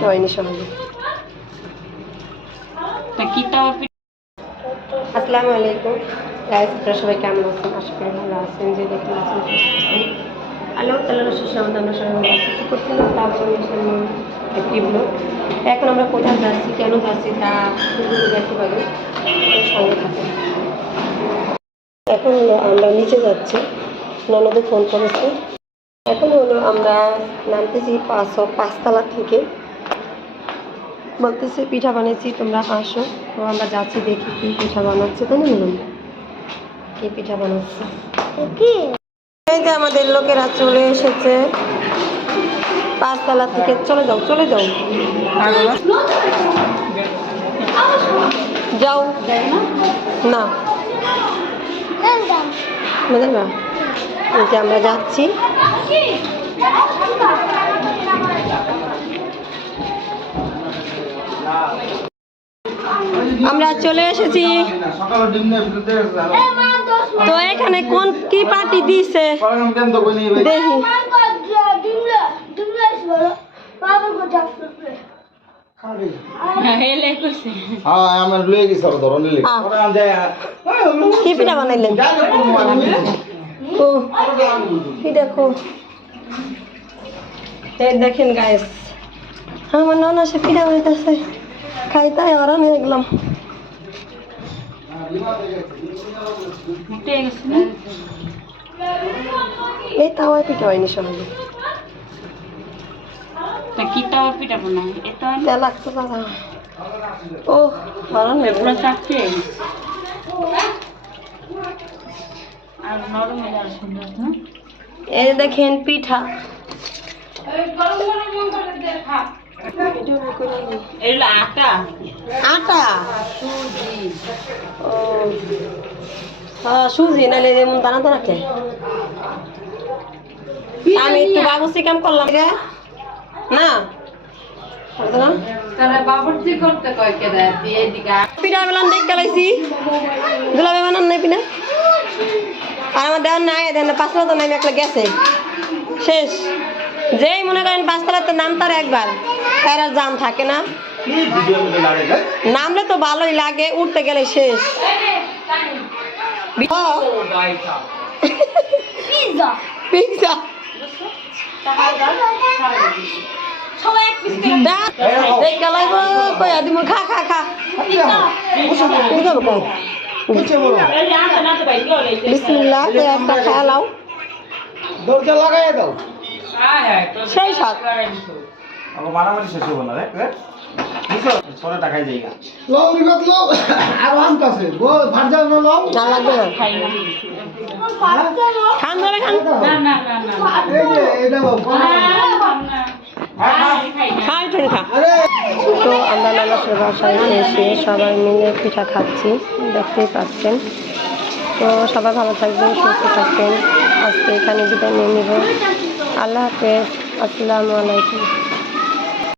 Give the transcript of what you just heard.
পিঠা হয়নি সহজে আসসালামু আলাইকুম। গাইস আপনারা সবাই কেমন আছেন? আশা করি ভালো আছেন যে দেখতে আছেন আল্লাহ তাল্লাহ রসুল সামনে আমরা সবাই ভালো আছি। কি করছি না জন্য একটি ব্লগ এখন আমরা কোথায় যাচ্ছি কেন যাচ্ছি তা দেখতে পাবেন সঙ্গে থাকুন। এখন হলো আমরা নিচে যাচ্ছি। ননদে ফোন করেছে। এখন হলো আমরা নামতেছি পাঁচ পাঁচতলা থেকে। বলতেছে পিঠা বানিয়েছি তোমরা আসো। তো আমরা যাচ্ছি দেখি কি পিঠা বানাচ্ছে তাই না বলুন কি পিঠা বানাচ্ছে? এই যে আমাদের লোকেরা চলে এসেছে। পাঁচতলা থেকে চলে যাও চলে যাও। যাও। না। বুঝলেন না। আমরা যাচ্ছি। আমরা চলে এসেছি। তো এখানে কোন কি পার্টি দিছে? দেখি। হ্যাঁ হ্যাঁ। কি পিঠা বানাইলেন? দেখো। দেখেন গায়েস আমার ননা সে পিঠা বানাইতেছে। খাইতে ওরা নিয়ে গেলাম। এই তাওয়ায় পিঠা হয়নি সহজে কি পিঠা যা লাগতো দাদা ও হরণ পুরো চাকরি আর নরম হয়ে এই দেখেন পিঠা। আটা? আটা? ও। হ্যাঁ সুজি নাহলে যেমন দানা দানা কে আমি একটু বাবুসি কাম করলাম রে। না? নাই পিঠা? আর আমার দেওয়ার নাই দেন পাঁচতলা তো গেছে। শেষ। যেই মনে করেন পাঁচতলাতে নাম তার একবার। আর জাম থাকে না। কি ভিডিও মধ্যে লাগে রে নামলে তো ভালোই লাগে উঠতে গেলে শেষ। পিৎজা। দেখ কই আদি খা খা খা কি করব কই কিছু বলো বিসমিল্লাহ একটা খায়া দরজা লাগাই দাও। সেই সাত আমাকে মারামারি শেষ হব না রে বুঝছ? পরে টাকায় যাইগা লও রিগত লও আর আন্ত আছে গো ভাত যাও না লও না লাগবে না। খাই না। খান ধরে খান। না না না না এই যে এটা লও খাই তুমি খা। তো আমরা নানাসের বাসায় এসে সবাই মিলে পিঠা খাচ্ছি দেখতেই পাচ্ছেন। তো সবাই ভালো থাকবেন সুস্থ থাকবেন। আজকে এখানে বিদায় নিয়ে নেব। আল্লাহ হাফেজ। আসসালামু আলাইকুম।